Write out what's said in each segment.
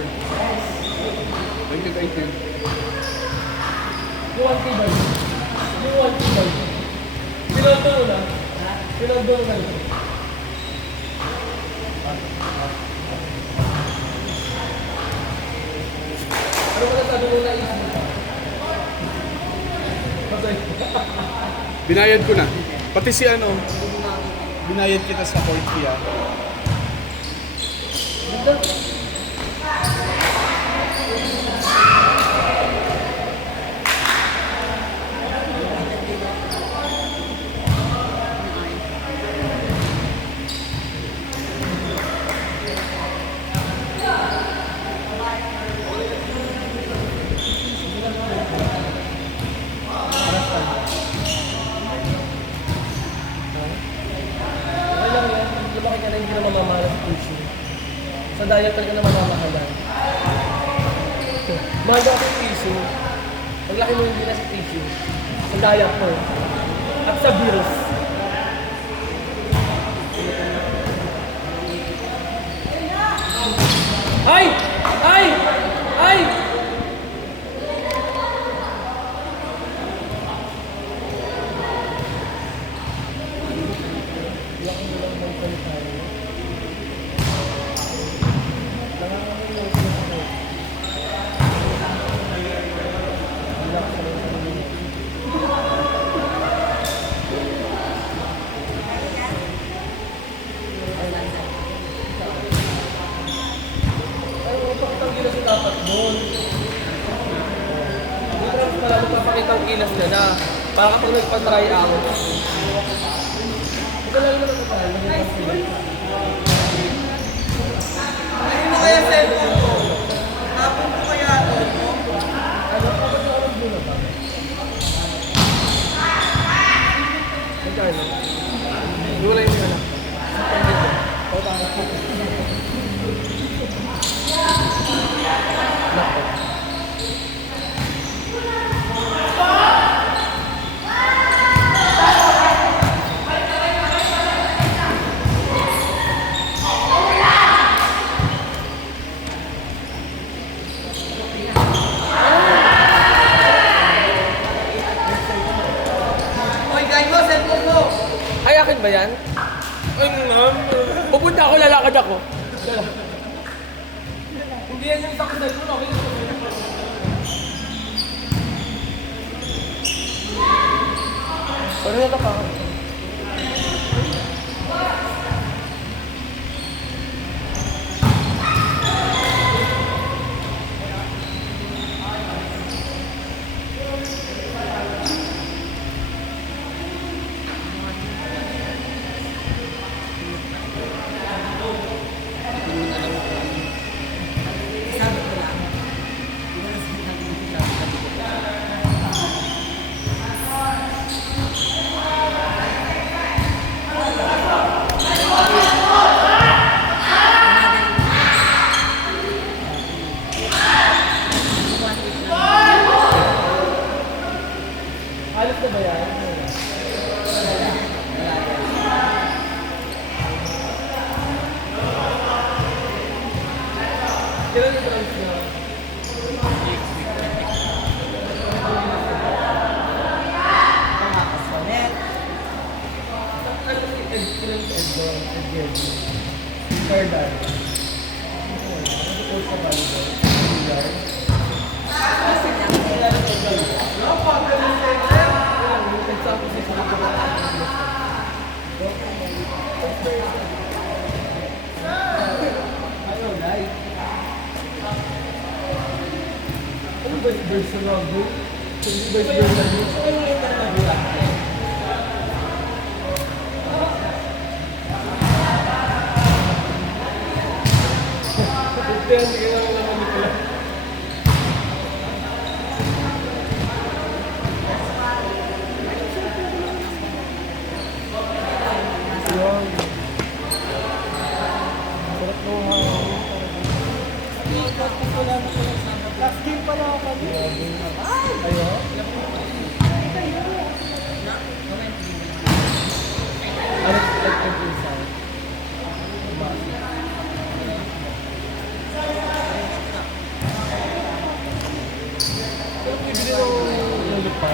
sir. Thank you, thank you. Yung 1K ba yun? Yung 1K ba yun? Pinondo mo na? Pinondo mo na yun? Ano ka nasabi mo na isip mo? Patay. Binayad ko na. Pati si ano, binayad kita sa court fee ah. Ganda. Okay lang yan. Lumaki ka na hindi na mamamahal sa tissue. Sa diaper ka na mamamahalan. Mahal ako yung tissue. Paglaki mo hindi na sa tissue. Sa diaper. At sa bills. Ay! Ay! Ay! Ay, upang gilas yung dapat doon. Hindi na lang papakita ang gilas niya na para kapag nagpa-try out. Ito lang naman ito. Ano mo kaya cellphone ko? Hapon ko kaya ito? Ano pa ba ito alam doon na ba? Magkano? Wala yung anak. O tama po. Nako. Hoy, guys mo, cellphone mo! Ay, akin ba yan? Ay, ma'am. Pupunta ako, lalakad ako. Hindi yan yung sakit mo, okay? Ano na ito ka? Alis na ba yan? Kailan yung trans niya? Ano si Ed? Kailan si Ed doon? Ed Gerby? Third eye. Ano po sa volleyball? Third eye? Ano ba yung verse na bro? Ano ba yung verse na bro? Hindi ka naman naman nito lang. Yun. Sarap mo Last game pala ako kanina. Ayun. Unexpected inside. zero ulit pa.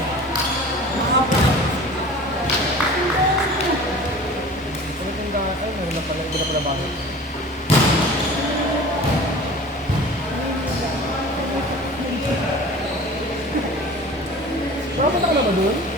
Tindahan, ay, meron na pala, iba na pala bakit. Nakapata ka na ba doon?